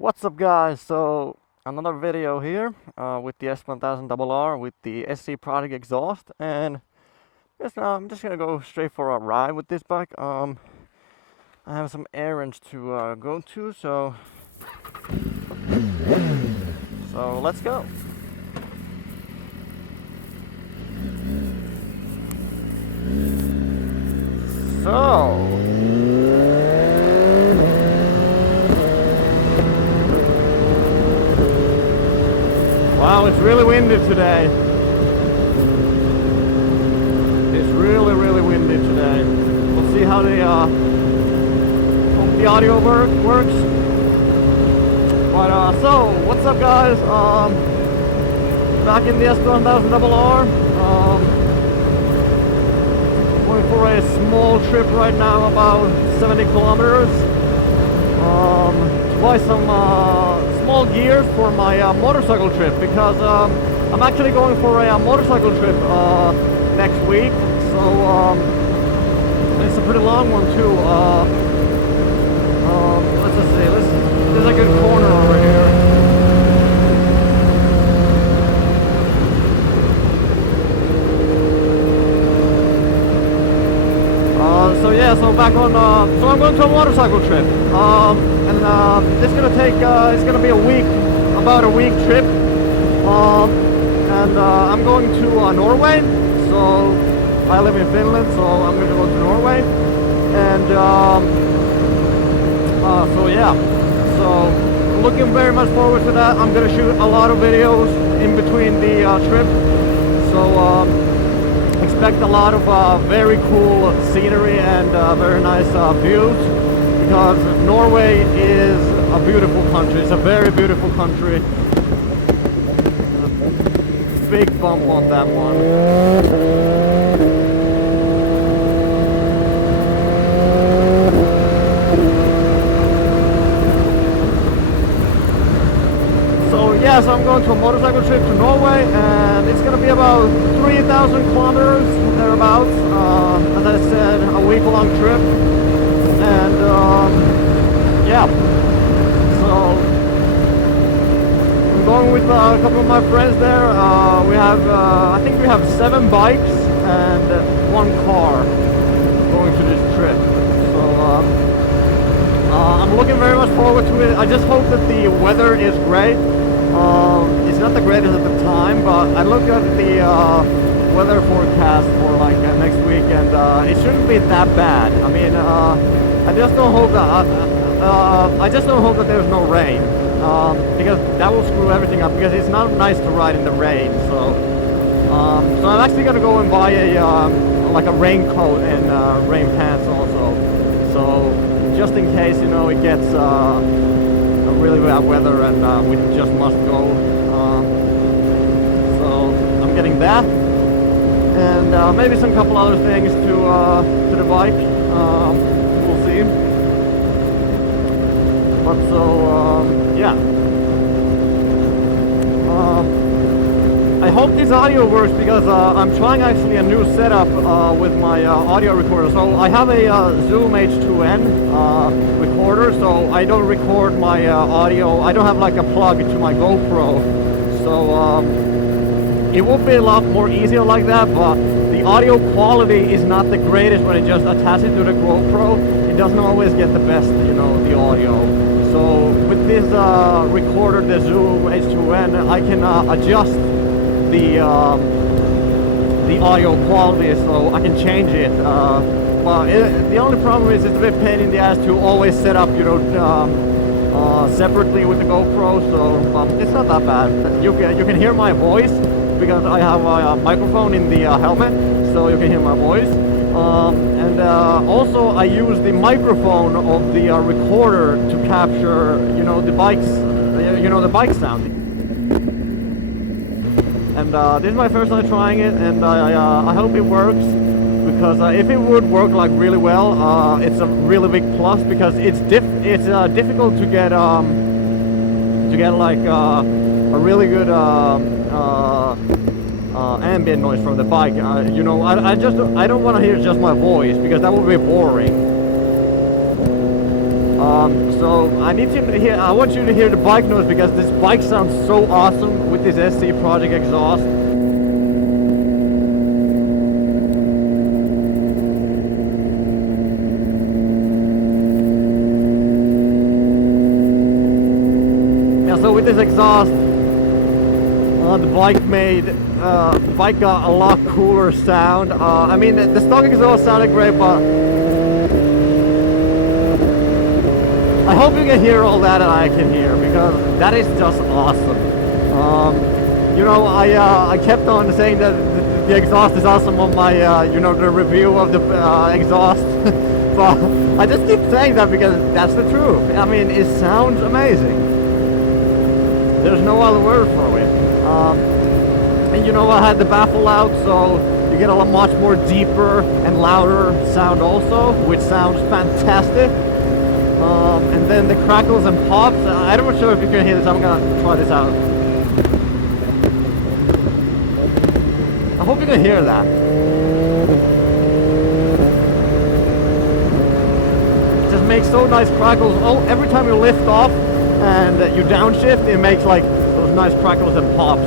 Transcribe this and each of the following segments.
What's up, guys? So another video here with the S1000RR with the SeeMeRiding exhaust, and I'm just gonna go straight for a ride with this bike. I have some errands to go to, so let's go. Wow, it's really windy today. It's really windy today. We'll see how the audio works. But so what's up, guys? Back in the S1000RR. Going for a small trip right now, about 70 kilometers. To buy some small gears for my motorcycle trip, because I'm actually going for a motorcycle trip next week. So it's a pretty long one too. Let's just see. There's a good corner over here. So back on, so I'm going to a motorcycle trip, and it's gonna take, it's gonna be about a week trip, and I'm going to Norway. So I live in Finland, so I'm gonna go to Norway, and so looking very much forward to that. I'm gonna shoot a lot of videos in between the trip, so expect a lot of very cool scenery and very nice views, because Norway is a beautiful country. It's a very beautiful country. Big bump on that one. So I'm going to a motorcycle trip to Norway, and it's going to be about 3,000 kilometers, thereabouts. As I said, a week-long trip, and so I'm going with a couple of my friends there. I think we have 7 bikes and 1 car going to this trip. So I'm looking very much forward to it. I just hope that the weather is great. It's not the greatest at the time, but I looked at the weather forecast for like next week, and it shouldn't be that bad. I mean, I just don't hope that there's no rain, because that will screw everything up. Because it's not nice to ride in the rain. So I'm actually gonna go and buy like a raincoat and rain pants also. So just in case, it gets really bad weather and we just must go. So I'm getting that, and maybe some couple other things to the bike. We'll see. But so I hope this audio works, because I'm trying actually a new setup with my audio recorder. So I have a Zoom H2N recorder, so I don't record my audio. I don't have like a plug to my GoPro, so it would be a lot more easier like that. But the audio quality is not the greatest when it just attaches to the GoPro. It doesn't always get the best, the audio. So with this recorder, the Zoom H2N, I can adjust the audio quality, so I can change it. But the only problem is it's a bit pain in the ass to always set up, separately with the GoPro. So it's not that bad. You can hear my voice, because I have a microphone in the helmet, so you can hear my voice. And also I use the microphone of the recorder to capture, the bike sound. And this is my first time trying it, and I hope it works, because if it would work like really well, it's a really big plus, because it's difficult to get like a really good ambient noise from the bike. I don't want to hear just my voice, because that would be boring. So I need to hear. I want you to hear the bike noise because this bike sounds so awesome with this SC Project exhaust. So with this exhaust, the bike got a lot cooler sound. I mean, the stock exhaust sounded great, but I hope you can hear all that and I can hear, because that is just awesome. You know, I kept on saying that the exhaust is awesome on my, you know, the review of the exhaust. But I just keep saying that because that's the truth. I mean, it sounds amazing. There's no other word for it. And you know, I had the baffle out, so you get a much more deeper and louder sound also, which sounds fantastic. And then the crackles and pops. I'm not sure if you can hear this. I'm gonna try this out. I hope you can hear that. It just makes so nice crackles. Oh, every time you lift off and you downshift, it makes like those nice crackles and pops.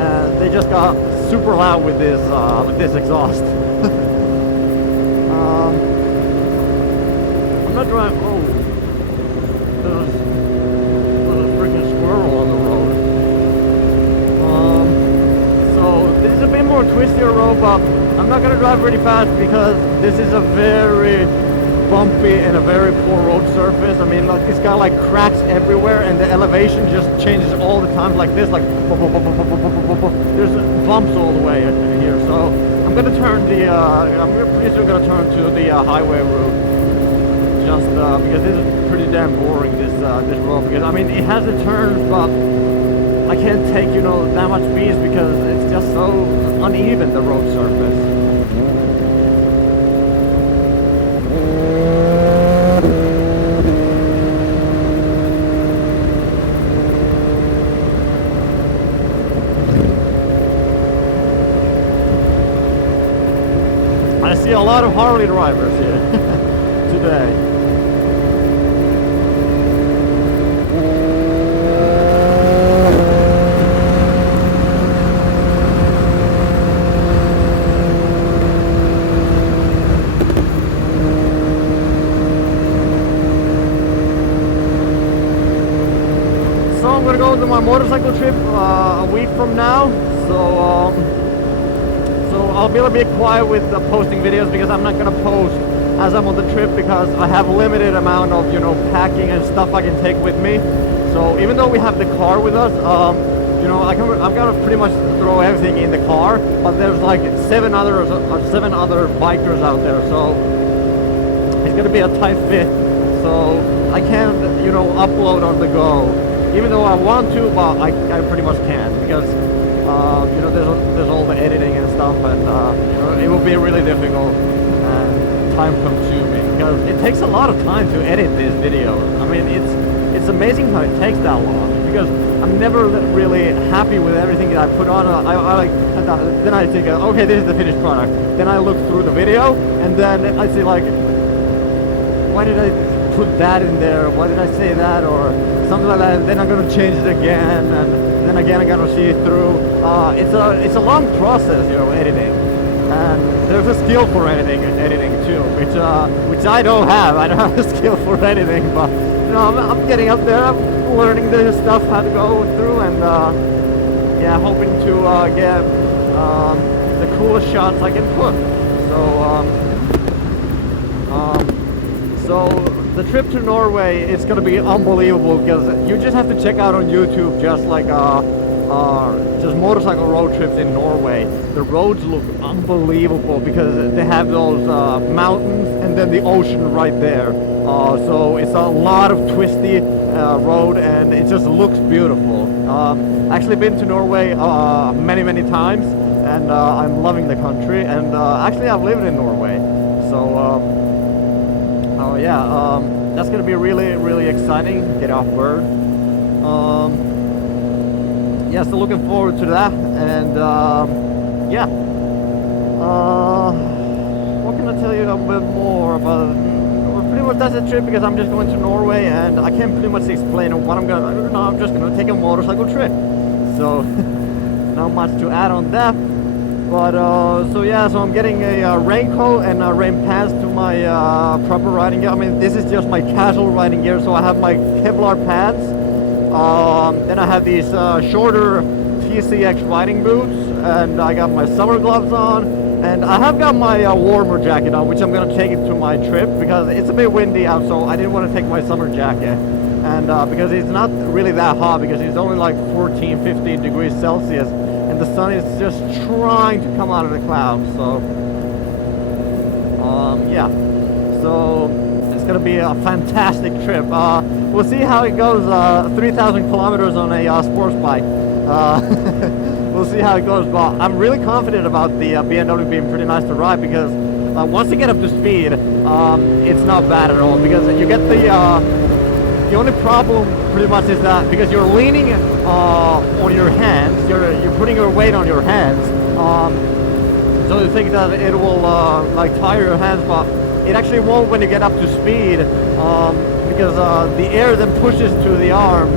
And they just got super loud with this exhaust. I'm not driving. Oh, there's a freaking squirrel on the road. So this is a bit more twistier road, but I'm not gonna drive really fast because this is a very bumpy and a very poor road surface. I mean, like, it's got like cracks everywhere, and the elevation just changes all the time, like this, like there's bumps all the way here. So I'm gonna turn I'm pretty soon gonna turn to the highway route, just because this is pretty damn boring, this road. Because I mean, it has a turn, but I can't take, you know, that much speed because it's just so uneven, the road surface. I see a lot of Harley drivers here today. So I'm gonna go to my motorcycle trip a week from now. So I'll be a little bit quiet with posting videos because I'm not gonna post as I'm on the trip because I have a limited amount of, you know, packing and stuff I can take with me. So even though we have the car with us, you know, I'm gonna pretty much throw everything in the car. But there's like seven other bikers out there, so it's gonna be a tight fit. So I can't, you know, upload on the go, even though I want to, but I pretty much can't because. You know, there's all the editing and stuff, and you know, it will be really difficult and time consuming because it takes a lot of time to edit these videos. I mean, it's amazing how it takes that long because I'm never really happy with everything that I put on. Then I think, okay, this is the finished product. Then I look through the video, and then I see like, why did I put that in there? Why did I say that or something like that? And then I'm gonna change it again, and then again I'm gonna see it through. It's a long process, you know, editing, and there's a skill for editing too, which I don't have. I don't have a skill for editing, but you know, I'm getting up there. I'm learning this stuff, how to go through, and yeah, hoping to get the coolest shots I can put. So the trip to Norway is going to be unbelievable because you just have to check out on YouTube just like just motorcycle road trips in Norway. The roads look unbelievable because they have those mountains and then the ocean right there. So it's a lot of twisty road and it just looks beautiful. Actually been to Norway many times, and I'm loving the country, and actually I've lived in Norway. So yeah, that's gonna be really exciting. Get off bird. Yeah, so looking forward to that, and yeah. What can I tell you a bit more about? pretty much that's the trip, because I'm just going to Norway and I can't pretty much explain what I'm gonna. No, I'm just gonna take a motorcycle trip. So not much to add on that. But so yeah, so I'm getting a raincoat and rain pants to my proper riding gear. I mean, this is just my casual riding gear. So I have my Kevlar pants. Then I have these shorter TCX riding boots, and I got my summer gloves on, and I have got my warmer jacket on, which I'm gonna take it to my trip because it's a bit windy out. So I didn't want to take my summer jacket, and because it's not really that hot, because it's only like 14, 15 degrees Celsius. And the sun is just trying to come out of the clouds, so yeah, so it's gonna be a fantastic trip. We'll see how it goes. 3,000 kilometers on a sports bike. We'll see how it goes, but I'm really confident about the BMW being pretty nice to ride, because once you get up to speed, it's not bad at all, because you get the only problem pretty much is that because you're leaning on your hands, you're putting your weight on your hands, so you think that it will like tire your hands, but it actually won't when you get up to speed, because the air then pushes to the arms,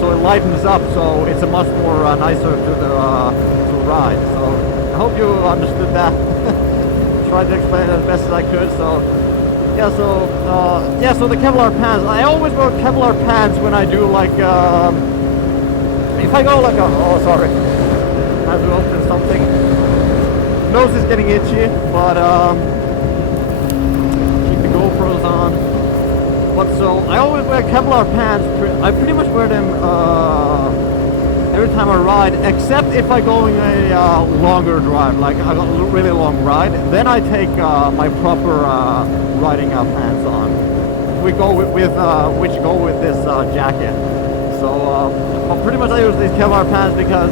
so it lightens up, so it's a much more nicer to ride. So I hope you understood that. Tried to explain it as best as I could. So yeah, so the Kevlar pants. I always wear Kevlar pants when I do like if I go like oh sorry, I have to open something. Nose is getting itchy, but keep the GoPros on. But so I always wear Kevlar pants. I pretty much wear them every time I ride, except if I go on a longer drive, like a really long ride. Then I take my proper riding pants on. Which go with this jacket. So pretty much I use these Kevlar pants because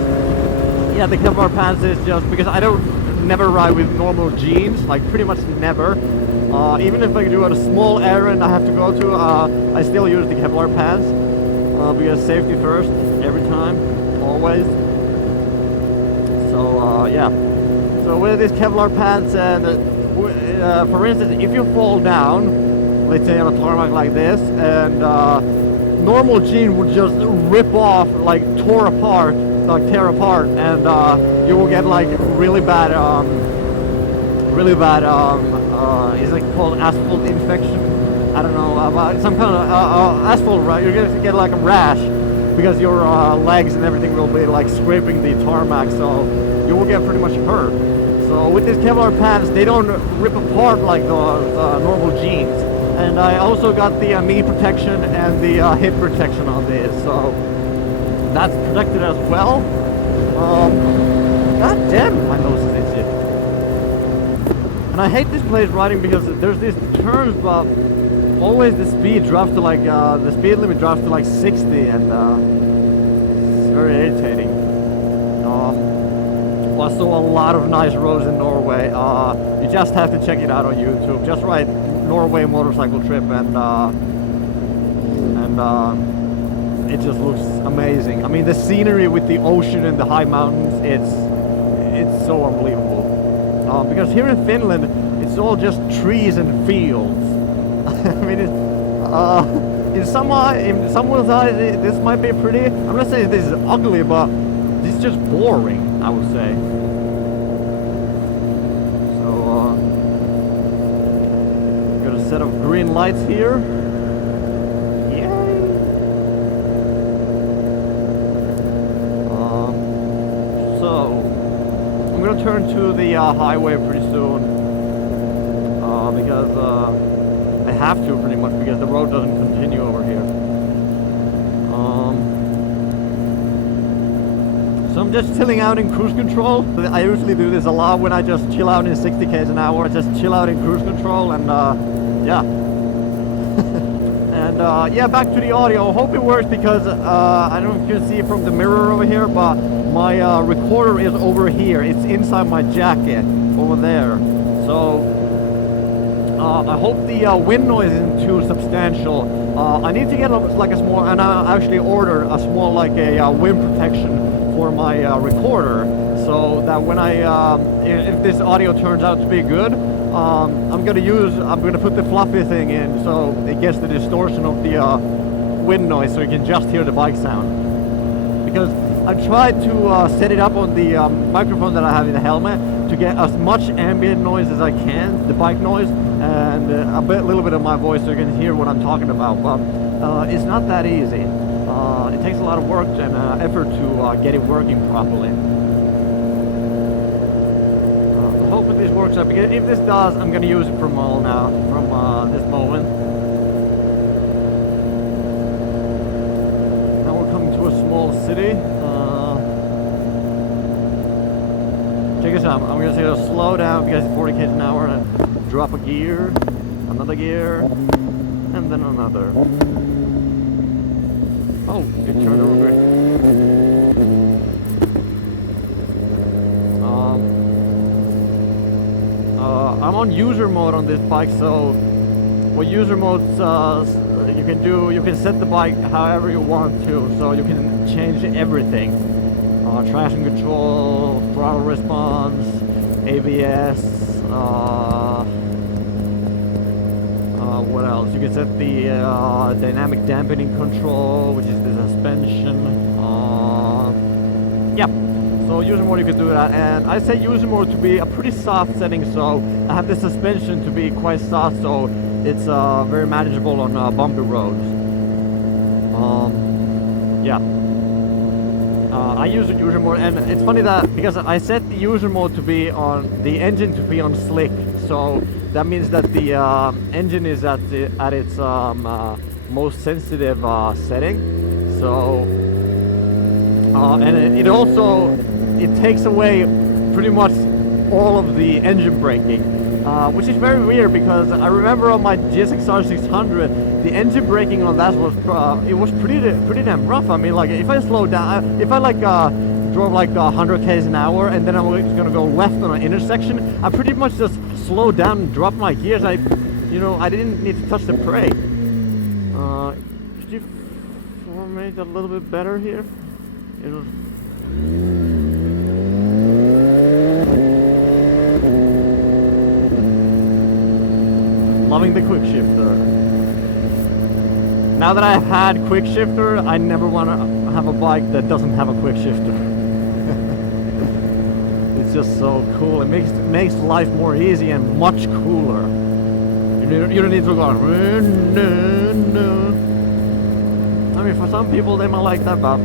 yeah, the Kevlar pants is just because I don't never ride with normal jeans, like pretty much never. Even if I do a small errand I have to go to, I still use the Kevlar pants because safety first every time, always. So yeah, so with these Kevlar pants, and for instance, if you fall down, let's say on a tarmac like this, and normal jean would just rip off, like tear apart, and you will get like really bad is it called asphalt infection? I don't know, about some kind of asphalt, right? You're going to get like a rash because your legs and everything will be like scraping the tarmac, so you will get pretty much hurt. So with these Kevlar pants, they don't rip apart like the normal jeans. And I also got the knee protection and the hip protection on this, so that's protected as well. God damn, my nose is itchy. And I hate this place riding because there's these turns, but always the speed drops to like the speed limit drops to like 60, and it's very irritating. Also a lot of nice roads in Norway. You just have to check it out on YouTube. Just write Norway motorcycle trip, and it just looks amazing. I mean, the scenery with the ocean and the high mountains, it's so unbelievable. Because here in Finland, it's all just trees and fields. I mean, in someone's eyes, this might be pretty. I'm not saying this is ugly, but this is just boring, I would say. So, got a set of green lights here. Yay! So, I'm gonna turn to the highway pretty soon, because I have to pretty much, because the road doesn't continue over here. So I'm just chilling out in cruise control. I usually do this a lot when I just chill out in 60 km an hour. I just chill out in cruise control, and yeah. And yeah, back to the audio. Hope it works, because I don't know if you can see it from the mirror over here, but my recorder is over here. It's inside my jacket over there. So I hope the wind noise isn't too substantial. I need to get like a small, and I actually ordered a small like a wind protection for my recorder, so that when I if this audio turns out to be good, I'm gonna put the fluffy thing in so it gets the distortion of the wind noise, so you can just hear the bike sound. Because I tried to set it up on the microphone that I have in the helmet to get as much ambient noise as I can, the bike noise, and a little bit of my voice so you can hear what I'm talking about. But it's not that easy. It takes a lot of work and effort to get it working properly. I hope that this works out, because if this does, I'm gonna use it from this moment. Now we're coming to a small city. Check this out. I'm gonna slow down because it's 40 km an hour and drop a gear, another gear, and then another. Oh, it turned over great. I'm on user mode on this bike, so what user mode you can do, you can set the bike however you want to, so you can change everything. Traction control, throttle response, ABS, what else? You can set the dynamic dampening control, which is the suspension. Yeah, so user mode you can do that, and I set user mode to be a pretty soft setting, so I have the suspension to be quite soft, so it's very manageable on bumpy roads. Yeah. I use the user mode, and it's funny that because I set the user mode to be on the engine to be on slick, so that means that the engine is at its most sensitive setting. So and it takes away pretty much all of the engine braking, which is very weird, because I remember on my GSXR 600 the engine braking on that was it was pretty damn rough. I mean, like, if I slowed down, if I like drove like 100 km an hour and then I was gonna go left on an intersection, I pretty much just slowed down and dropped my gears. I didn't need to touch the brake. Could you formate a little bit better here? It was loving the quick shifter. Now that I've had quick shifter, I never want to have a bike that doesn't have a quick shifter. It's just so cool. It makes life more easy and much cooler. You don't need to go. I mean, for some people they might like that, but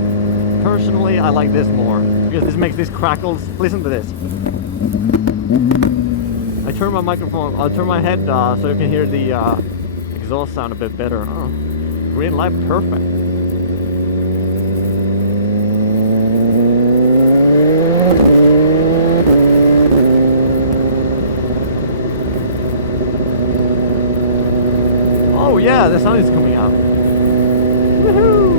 personally I like this more, because this makes these crackles. Listen to this. I turn my microphone, I'll turn my head so you can hear the exhaust sound a bit better. Oh, green light, perfect. Oh yeah, the sun is coming out. Woohoo!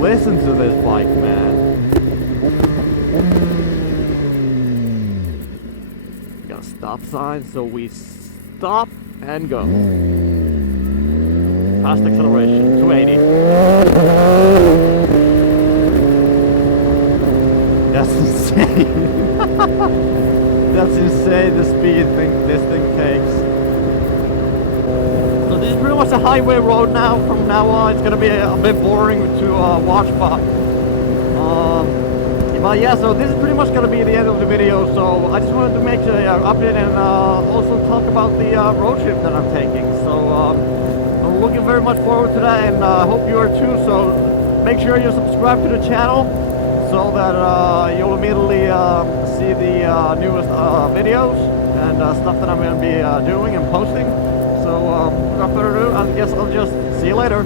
Listen to this bike, man. Got a stop sign, so we stop and go. Fast acceleration, 280. That's insane. That's insane, the speed this thing takes. So this is pretty much a highway road now. From now on, it's gonna be a bit boring to watch, but yeah. So this is pretty much gonna be the end of the video. So I just wanted to make an update and also talk about the road trip that I'm taking. So I'm looking very much forward to that, and I hope you are too. So make sure you subscribe to the channel so that you'll immediately see the newest videos and stuff that I'm going to be doing and posting. So without further ado, I guess I'll just see you later.